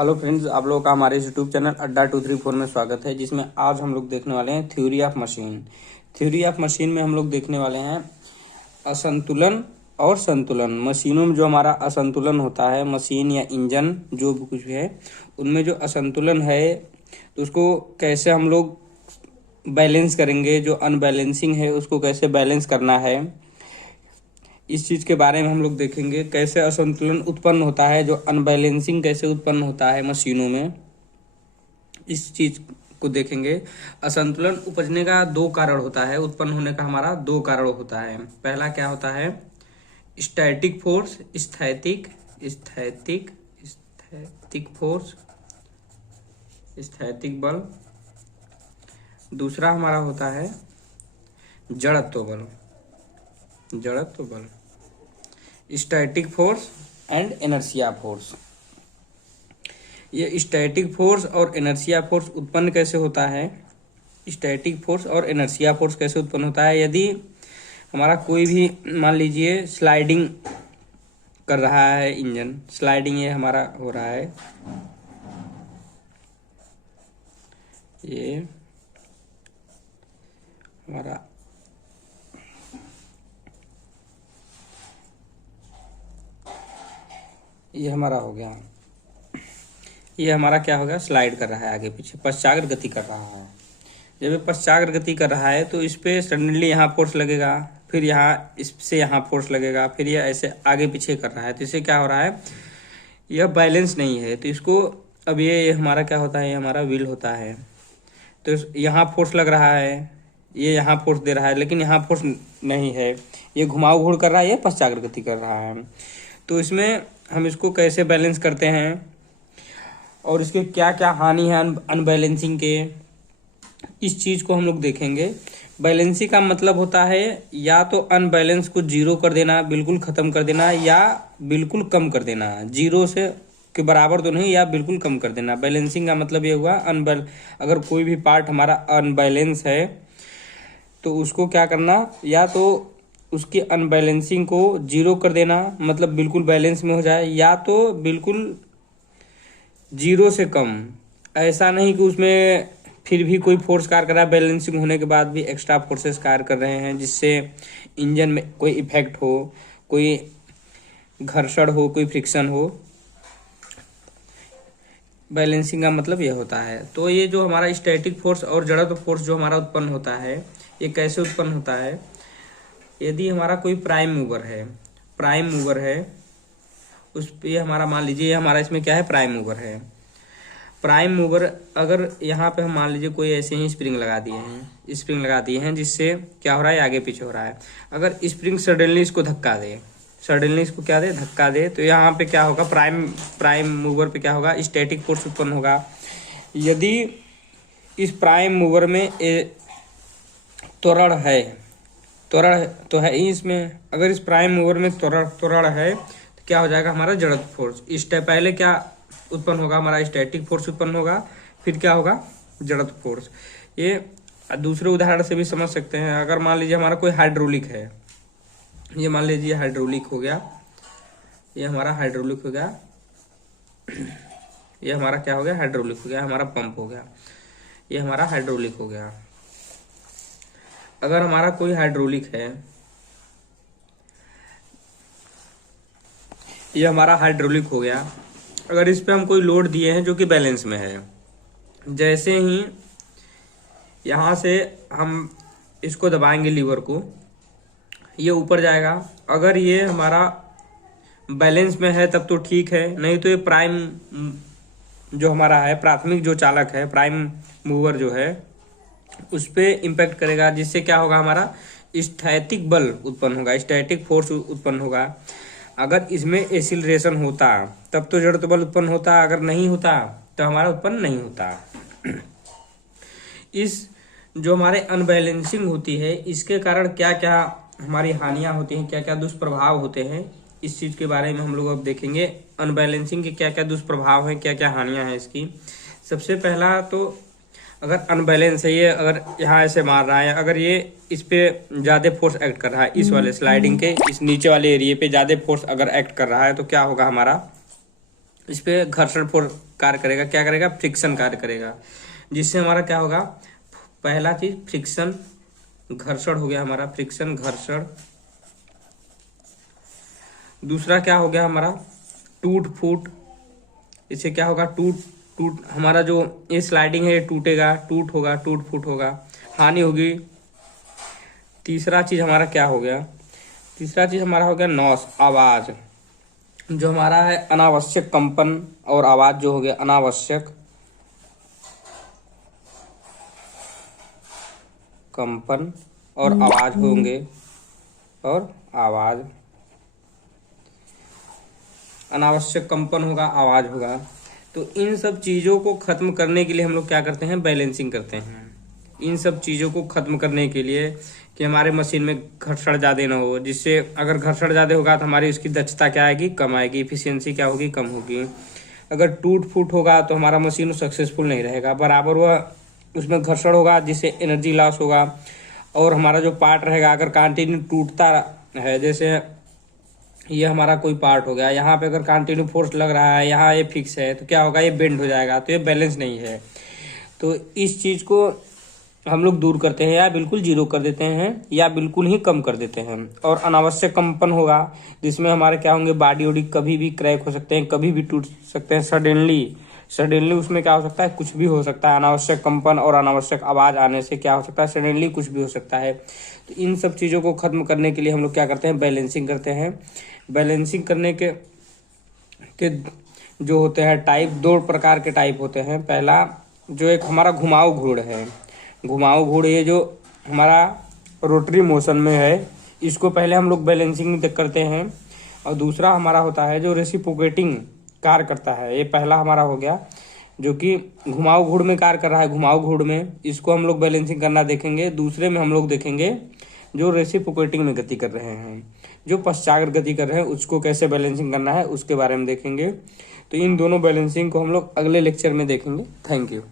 Hello friends, आप लोगों का हमारे यूट्यूब चैनल अड्डा 234 में स्वागत है, जिसमें आज हम लोग देखने वाले हैं theory of machine. Theory of machine में हम लोग देखने वाले हैं असंतुलन और संतुलन। मशीनों में जो हमारा असंतुलन होता है, मशीन या इंजन जो भी कुछ भी है, उनमें जो असंतुलन है तो उसको कैसे हम लोग बैलेंस करेंगे, जो अनबैलेंसिंग है उसको कैसे बैलेंस करना है, इस चीज के बारे में हम लोग देखेंगे। कैसे असंतुलन उत्पन्न होता है, जो अनबैलेंसिंग कैसे उत्पन्न होता है मशीनों में, इस चीज को देखेंगे। असंतुलन उपजने का दो कारण होता है, उत्पन्न होने का हमारा दो कारण होता है। पहला क्या होता है, स्टैटिक फोर्स, स्थैतिक स्थैतिक स्थैतिक फोर्स, स्थैतिक बल। दूसरा हमारा होता है जड़त्व बल, जड़त्व बल, static force and inertia force. ये स्टैटिक फोर्स और इनर्शिया फोर्स उत्पन्न कैसे होता है, स्टैटिक फोर्स और इनर्शिया फोर्स कैसे उत्पन्न होता है। यदि हमारा कोई भी मान लीजिए स्लाइडिंग कर रहा है इंजन, स्लाइडिंग ये हमारा हो रहा है, ये हमारा ये हमारा हो गया, ये हमारा क्या हो गया, स्लाइड कर रहा है आगे पीछे, पश्चाग्र गति कर रहा है। जब ये पश्चाग्र गति कर रहा है तो इस पे सडनली यहाँ फोर्स लगेगा, फिर यहाँ इससे यहाँ फोर्स लगेगा, फिर ये ऐसे आगे पीछे कर रहा है, तो इससे क्या हो रहा है, यह बैलेंस नहीं है। तो इसको अब ये हमारा क्या होता है, ये हमारा व्हील होता है। तो यहाँ फोर्स लग रहा है, ये यहाँ फोर्स दे रहा है, लेकिन यहाँ फोर्स नहीं है, ये घुमाव घूर कर रहा है, ये पश्चाग्र गति कर रहा है। तो इसमें हम इसको कैसे बैलेंस करते हैं और इसके क्या क्या हानि है अनबैलेंसिंग के, इस चीज को हम लोग देखेंगे। बैलेंसिंग का मतलब होता है या तो अनबैलेंस को जीरो कर देना, बिल्कुल खत्म कर देना, या बिल्कुल कम कर देना। जीरो से के बराबर तो नहीं, या बिल्कुल कम कर देना। बैलेंसिंग का मतलब ये हुआ अगर कोई भी पार्ट हमारा अनबैलेंस है तो उसको क्या करना, या तो उसकी अनबैलेंसिंग को जीरो कर देना, मतलब बिल्कुल बैलेंस में हो जाए, या तो बिल्कुल जीरो से कम। ऐसा नहीं कि उसमें फिर भी कोई फोर्स कार्य कर रहा है, बैलेंसिंग होने के बाद भी एक्स्ट्रा फोर्सेस कार्य कर रहे हैं, जिससे इंजन में कोई इफेक्ट हो, कोई घर्षण हो, कोई फ्रिक्शन हो। बैलेंसिंग का मतलब यह होता है। तो ये जो हमारा स्टैटिक फोर्स और जड़त्व फोर्स जो हमारा उत्पन्न होता है, ये कैसे उत्पन्न होता है। यदि हमारा कोई प्राइम मूवर है, प्राइम मूवर है, उस पे हमारा मान लीजिए हमारा इसमें क्या है, प्राइम मूवर है। प्राइम मूवर अगर यहाँ पे हम मान लीजिए कोई ऐसे ही स्प्रिंग लगा दिए हैं, स्प्रिंग लगा दिए हैं, जिससे क्या हो रहा है, आगे पीछे हो रहा है। अगर स्प्रिंग सडनली इसको धक्का दे, सडनली इसको क्या दे, धक्का दे, तो यहाँ पे क्या होगा, प्राइम मूवर पे क्या होगा, स्टैटिक फोर्स उत्पन्न होगा। यदि इस प्राइम मूवर में त्वरण है, त्वरण तो है ही इसमें, अगर इस प्राइम मूवर में त्वरण है तो क्या हो जाएगा, हमारा जड़त्व फोर्स। इस स्टेप पहले क्या उत्पन्न होगा, हमारा स्टैटिक फोर्स उत्पन्न होगा, फिर क्या होगा, जड़त्व फोर्स। ये दूसरे उदाहरण से भी समझ सकते हैं। अगर मान लीजिए हमारा कोई हाइड्रोलिक है, ये मान लीजिए हाइड्रोलिक हो गया, ये हमारा हाइड्रोलिक हो गया, ये हमारा क्या हो गया, हाइड्रोलिक हो गया, हमारा पंप हो गया, ये हमारा हाइड्रोलिक हो गया। अगर हमारा कोई हाइड्रोलिक है, ये हमारा हाइड्रोलिक हो गया, अगर इस पे हम कोई लोड दिए हैं जो कि बैलेंस में है, जैसे ही यहाँ से हम इसको दबाएंगे लीवर को, ये ऊपर जाएगा। अगर ये हमारा बैलेंस में है तब तो ठीक है, नहीं तो ये प्राइम जो हमारा है, प्राथमिक जो चालक है, प्राइम मूवर जो है, उस पे इम्पैक्ट करेगा, जिससे क्या होगा, हमारा स्थैतिक बल उत्पन्न होगा, स्टैटिक फोर्स उत्पन्न होगा। अगर इसमें एसिलरेशन होता तब तो जड़त्व बल उत्पन्न होता, अगर नहीं होता तो हमारा उत्पन्न नहीं होता। इस जो हमारे अनबैलेंसिंग होती है, इसके कारण क्या क्या हमारी हानियां होती हैं, क्या क्या दुष्प्रभाव होते हैं, इस चीज के बारे में हम लोग अब देखेंगे। अनबैलेंसिंग के क्या क्या दुष्प्रभाव हैं, क्या क्या हानियां हैं इसकी। सबसे पहला तो अगर अनबैलेंस है, ये अगर यहाँ ऐसे मार रहा है, अगर ये इस पे ज्यादा फोर्स एक्ट कर रहा है, इस वाले स्लाइडिंग के इस नीचे वाले एरिया पे ज्यादा फोर्स अगर एक्ट कर रहा है, तो क्या होगा, हमारा इस पे घर्षण फोर्स कार्य करेगा, क्या करेगा, फ्रिक्शन कार्य करेगा, जिससे हमारा क्या होगा, पहला चीज फ्रिक्शन, घर्षण हो गया हमारा, फ्रिक्शन घर्षण। दूसरा क्या हो गया हमारा, टूट फूट, इससे क्या होगा, टूट टूट हमारा जो ये स्लाइडिंग है ये टूटेगा, टूट होगा, टूट फूट होगा, हानि होगी। तीसरा चीज हमारा क्या हो गया, तीसरा चीज हमारा हो गया नॉइस, आवाज, जो हमारा है अनावश्यक कंपन और आवाज जो हो गया अनावश्यक कंपन और आवाज होंगे, और आवाज, अनावश्यक कंपन होगा, आवाज होगा। तो इन सब चीजों को खत्म करने के लिए हम लोग क्या करते हैं, बैलेंसिंग करते हैं। इन सब चीजों को खत्म करने के लिए कि हमारे मशीन में घर्षण ज्यादा ना हो, जिससे अगर घर्षण ज्यादा होगा तो हमारी उसकी दक्षता क्या आएगी, कम आएगी, इफिशियंसी क्या होगी, कम होगी। अगर टूट फूट होगा तो हमारा मशीन सक्सेसफुल नहीं रहेगा, बराबर वह उसमें घर्षण होगा जिससे एनर्जी लॉस होगा। और हमारा जो पार्ट रहेगा अगर कंटिन्यू टूटता है, जैसे ये हमारा कोई पार्ट हो गया, यहाँ पे अगर कंटिन्यू फोर्स लग रहा है, यहाँ ये फिक्स है, तो क्या होगा, ये बेंड हो जाएगा, तो ये बैलेंस नहीं है। तो इस चीज को हम लोग दूर करते हैं, या बिल्कुल जीरो कर देते हैं, या बिल्कुल ही कम कर देते हैं। और अनावश्यक कंपन होगा जिसमें हमारे क्या होंगे, बॉडी वॉडी कभी भी क्रैक हो सकते हैं, कभी भी टूट सकते हैं, सडनली उसमें क्या हो सकता है, कुछ भी हो सकता है। अनावश्यक कंपन और अनावश्यक आवाज आने से क्या हो सकता है, सडनली कुछ भी हो सकता है। तो इन सब चीजों को खत्म करने के लिए हम लोग क्या करते हैं, बैलेंसिंग करते हैं। बैलेंसिंग करने के जो होते हैं टाइप, दो प्रकार के टाइप होते हैं। पहला जो एक हमारा घुमाऊ घूर्ण है, घुमाऊ घूर्ण ये जो हमारा रोटरी मोशन में है, इसको पहले हम लोग बैलेंसिंग करते हैं। और दूसरा हमारा होता है जो रेसिप्रोकेटिंग कार्य करता है, ये पहला हमारा हो गया जो कि घुमाऊ घूर्ण में कार्य कर रहा है। घुमाऊ घूर्ण में इसको हम लोग बैलेंसिंग करना देखेंगे। दूसरे में हम लोग देखेंगे जो रेसिप्रोकेटिंग में गति कर रहे हैं, जो पश्चागर गति कर रहे हैं, उसको कैसे बैलेंसिंग करना है उसके बारे में देखेंगे। तो इन दोनों बैलेंसिंग को हम लोग अगले लेक्चर में देखेंगे। Thank you.